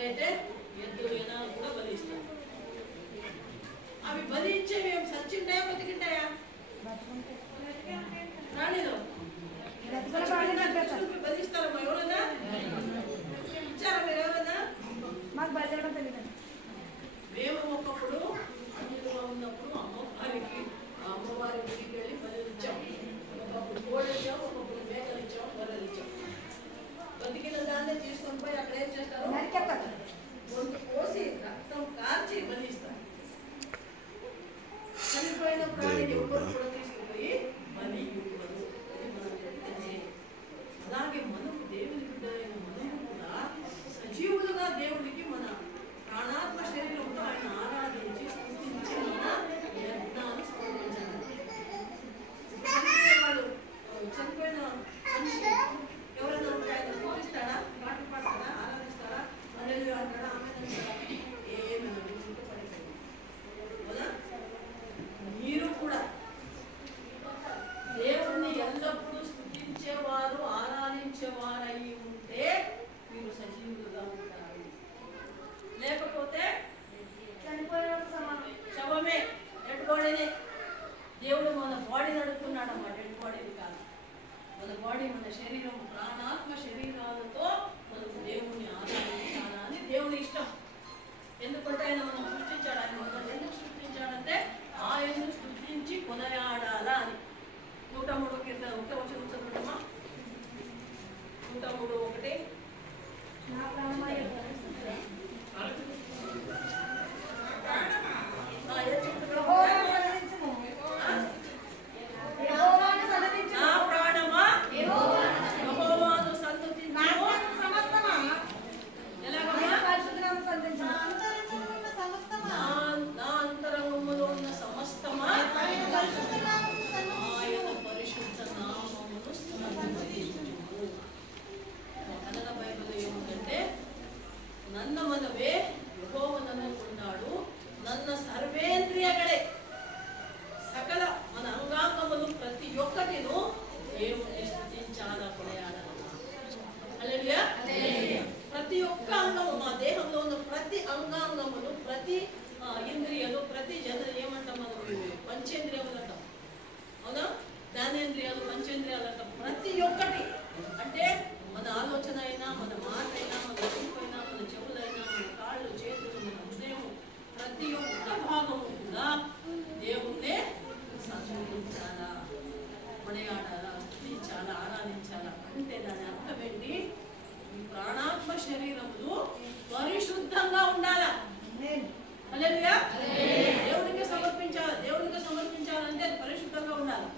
ఎవరైతే ఎద్దు ఏనాలు కూడా బలిస్తారు. అవి బలిచ్చేవి ఏం సచ్చింటాయా బతికింటాయా? రాణిలో బలిస్తారమ్మా. ఎవరన్నా ఇచ్చారా మీరు? ఎవరన్నా? మాకు బలిచడం తెలియదు. మేము ఒకప్పుడు అన్నిలుగా ఉన్నప్పుడు అమ్మవారి గుడికి వెళ్ళి బలి ఇచ్చాం. ఒకప్పుడు కోడి ఇచ్చాం, ఒకప్పుడు మేకలు ఇచ్చాం, బర్రెలు ఇచ్చాం. బతికిన దాన్ని తీసుకొని పోయి అక్కడ ఏం చేస్తారు? ఒంటి కోసి రక్తం కార్చి బలిస్తారు. చనిపోయిన ప్రాణిని కూడా తీసుకుపోయి బలి ఇవ్వరు. అలాగే మనకు దేవుని బిడ్డలైన మనము కూడా సజీవులుగా దేవుడికి మన ప్రాణాత్మ శరీరంతో ఆయన ఆరాధించి స్తుతించి మన యజ్ఞాన్ని సమర్పించాలి. వాళ్ళు చనిపోయిన మనిషి ఎవరైనా ఆయన స్తుతిస్తాడా? పాటలు పాడతాడా? ఆరాధిస్తాడా? హల్లెలూయా అంటాడా? ఆమేన్ అంటాడా? ఏమైనా పడిపోయింది కదా. మీరు కూడా దేవుణ్ణి ఎల్లప్పుడూ స్తుతించేవారు, ఆరాధించేవారై ఉంటే మీరు సజీవులుగా ఉంటారు. లేకపోతే చనిపోయిన శవమే, డెడ్ బాడీనే. దేవుడు మన బాడీ నడుపుతున్నాడమ్మా, డెడ్ బాడీని కాదు. మన బాడీ, మన శరీరం, ప్రాణాత్మ శరీరాలతో మనకు దేవుణ్ణి ఆరాధించాలా అని దేవుని ఇష్టం. ఎందుకంటే ఆయన మనం సృష్టించాడు. ఆయన మనం ఎందుకు సృష్టించాడంటే ఆయన్ను సృష్టించి కొనయాడాలా అని. 103 కీర్తన 1 వచనం చదువుతామా? 103:1 నా ప్రాణమా యెహోవాను సంతుతించు. నా అంతరంగములో ఉన్న సమస్తమా ఆయన పరిశుద్ధ నామమును స్తుతించుము. కన్నడ బైబిల్ ఏముందంటే, నన్న మనవే యెహోవ నన్నుకున్నాడు, నన్న సర్వేంద్రియಗಳೇ, సకల మన అంగాంగములు ప్రతి ఒక్కటిను దేవుని స్తుతించాలా, కొనియాడాలా. హల్లెలూయా. ప్రతి ఒక్క అంగము, మా దేహంలో ఉన్న ప్రతి అంగాంగములు, ప్రతి ఇంద్రియాలు, ప్రతి ఏమంటాం మనం, పంచేంద్రియాలు అంటాం. అవునా? జ్ఞానేంద్రియాలు, పంచేంద్రియాలు అంటాం. ప్రతి ఒక్కటి అంటే మన ఆలోచన అయినా, మన మాట అయినా, మన చూపైనా, మన చెవులైనా, మన కాళ్ళు, చేతులు, మన హృదయం, ప్రతి ఒక్క భాగము కూడా దేవుణ్ణే సంతోషించాలా, కొనియాడాలా, స్తుతించాలా, ఆరాధించాలా. అంటే దాని అర్థం ఏంటి? ఈ ప్రాణాత్మ శరీరములు పరిశుద్ధంగా ఉండాలా. హల్లెలూయా. దేవునికి సమర్పించాలి. దేవునికి సమర్పించాలంటే పరిశుద్ధంగా ఉండాలి.